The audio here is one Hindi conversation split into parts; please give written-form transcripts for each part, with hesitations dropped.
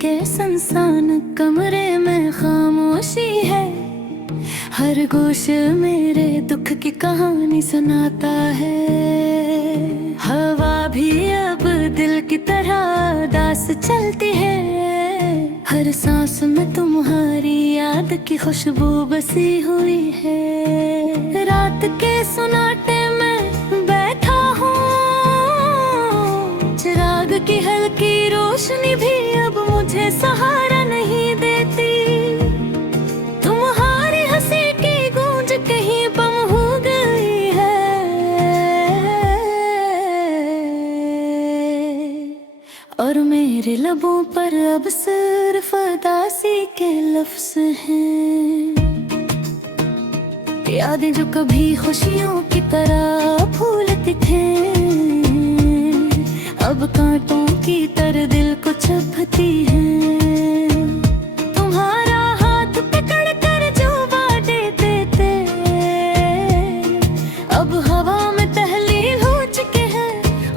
के सुनसान कमरे में खामोशी है। हर गोश मेरे दुख की कहानी सुनाता है। हवा भी अब दिल की तरह दास चलती है। हर सांस में तुम्हारी याद की खुशबू बसी हुई है। रात के सुनाटे में बैठा हूँ, चिराग की हल्की रोशनी भी अब मुझे सहारा नहीं देती। तुम्हारी हंसी की गूंज कहीं बम हो गई है, और मेरे लबों पर अब सिर्फ उदासी के लफ्ज हैं। यादें जो कभी खुशियों की तरह फूलती थे, अब कांटों की तरह दिल को चुभती हैं। तुम्हारा हाथ पकड़ कर जो वादे देते, अब हवा में तहलील हो चुके हैं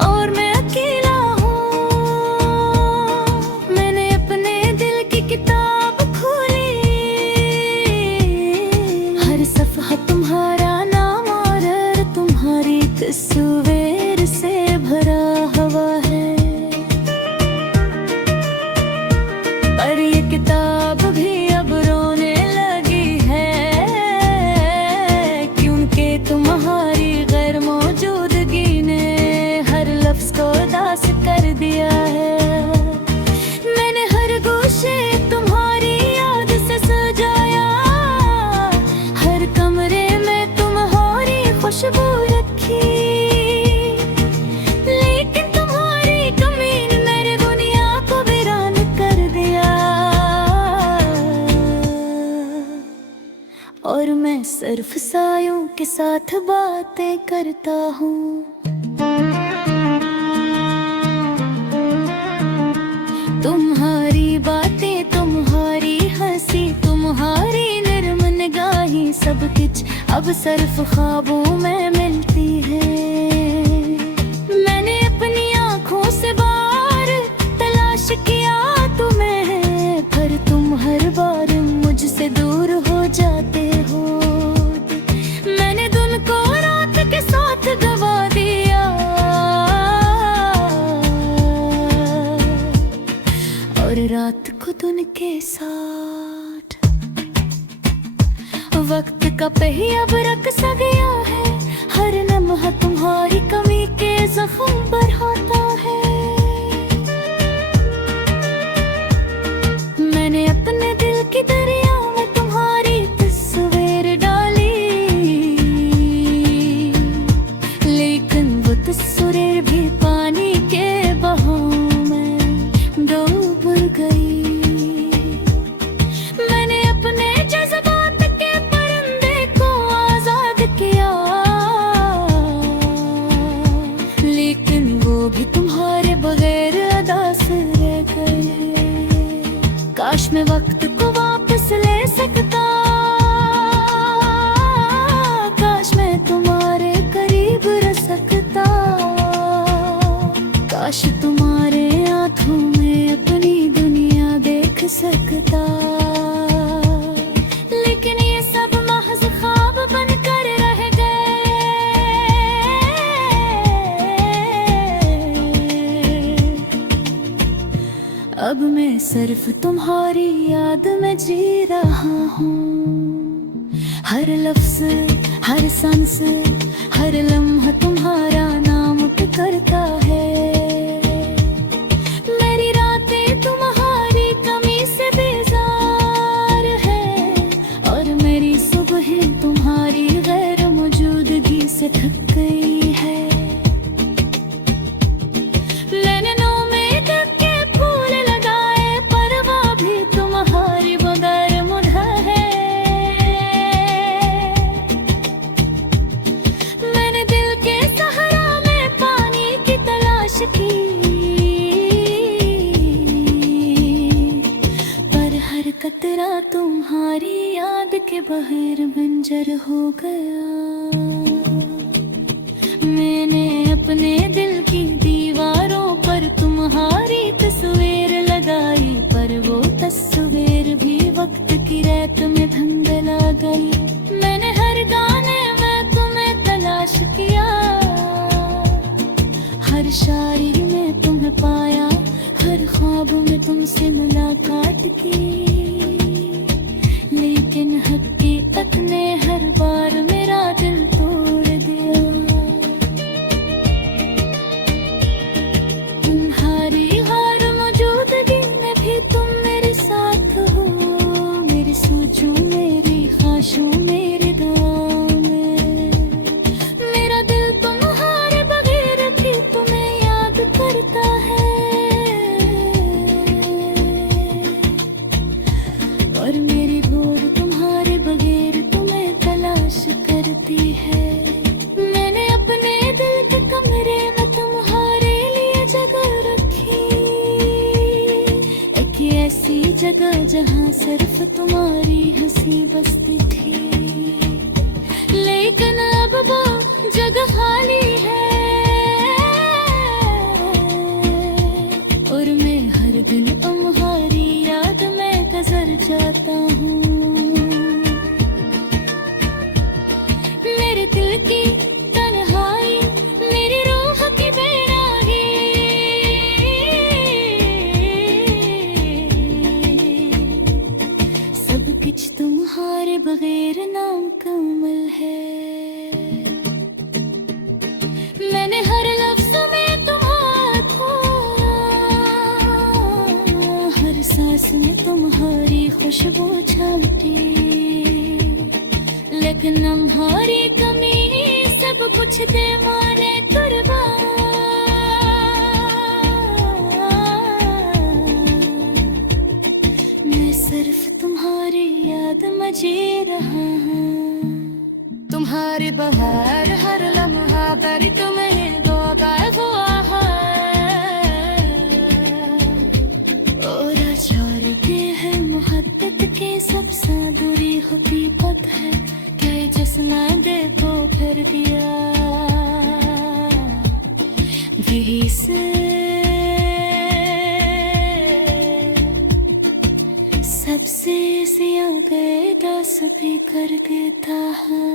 और मैं अकेला हूँ। मैंने अपने दिल की किताब खोली, हर सफ़हा तुम्हारा नाम और तुम्हारी तस्वीर से भरा हुआ है। पर ये किताब भी अब रोने लगी है, क्योंकि तुम्हारी गैर मौजूदगी ने हर लफ्ज को उदास कर दिया है। मैंने हर गोशे तुम्हारी याद से सजाया, हर कमरे में तुम्हारी खुशबू रखी। और मैं सिर्फ सायों के साथ बातें करता हूँ। तुम्हारी बातें, तुम्हारी हंसी, तुम्हारी निर्म निगाही, सब कुछ अब सिर्फ ख्वाबों में मिलती है। मैंने अपनी आँखों से बार तलाश किया तुम्हें, पर तुम हर बार मुझसे दूर हो जाते हो। मैंने दिन को रात के साथ गवा दिया, और रात को दिन के साथ। वक्त का पहिया अब रख सा गया है, हर लम्हा तुम्हारी कमी के जख्म बढ़ाता है। मैंने अपने दिल की दरिया में तुम्हारी तस्वीर डाली, लेकिन वो तस्वीर भी पानी के बहाव में डूब गई। मैंने अपने जज्बात के परिंदे को आजाद किया, लेकिन वो भी तुम्हारे बगैर अदा से रह गए। काश मैं वक्त को वापस ले सकता, काश मैं तुम्हारे करीब रह सकता, काश तुम्हारे आँखों में अपनी दुनिया देख सकता। लेकिन ये सब महज ख्वाब बनकर रह गए। अब मैं सिर्फ तुम्हारी याद में जी रहा हूँ। हर लफ्ज, हर सांस, हर लम्हा तुम्हारा नाम पुकारता है। मेरी रातें तुम्हारी कमी से बेजार है, और मेरी सुबहें तुम्हारी गैर मौजूदगी से थक गई है। पर हर कतरा तुम्हारी याद के बहर बंजर हो गया। मैंने अपने दिल की दीवारों पर तुम्हारी तस्वीर लगाई, पर मुलाकात की, लेकिन हकीकत ने हर बार मेरा दिल तोड़ दिया। तुम्हारी हर मौजूदगी में भी तुम मेरे साथ हो, मेरी सोचों मेरी ख्वाहिशों मेरे दुआओं में। मेरा दिल तुम्हारे बगैर भी तुम्हें याद करता है, और मेरी भोर तुम्हारे बगैर तुम्हें तलाश करती है। मैंने अपने दिल के कमरे में तुम्हारे लिए जगह रखी, एक ऐसी जगह जहाँ सिर्फ तुम्हारी हंसी बसती थी। लेकिन अब वो जगह खाली है, और मैं हर दिन तुम्हारी याद में गुजर जाता हूँ। मेरे दिल की तन्हाई, मेरी रूह की बेरागी, सब कुछ तुम्हारे बगैर नामुकम्मल है। मैंने हर लफ्ज़ में तुम्हारा खोया, हर सांस में तुम्हारी खुशबू छाटी, लेकिन हमारी कमी सब कुछ दे मारे कुर्बान। मैं सिर्फ तुम्हारी याद में जी रहा हूँ। तुम्हारी बहार हर लम्हा पर तुम्हें दो गायब हुआ है, और छोड़ के है मोहब्बत के सबसे दूरी होती पत है। क्या जिस्म देखो फिर दिया यही से सबसे सिया गए दास भी कर देता है।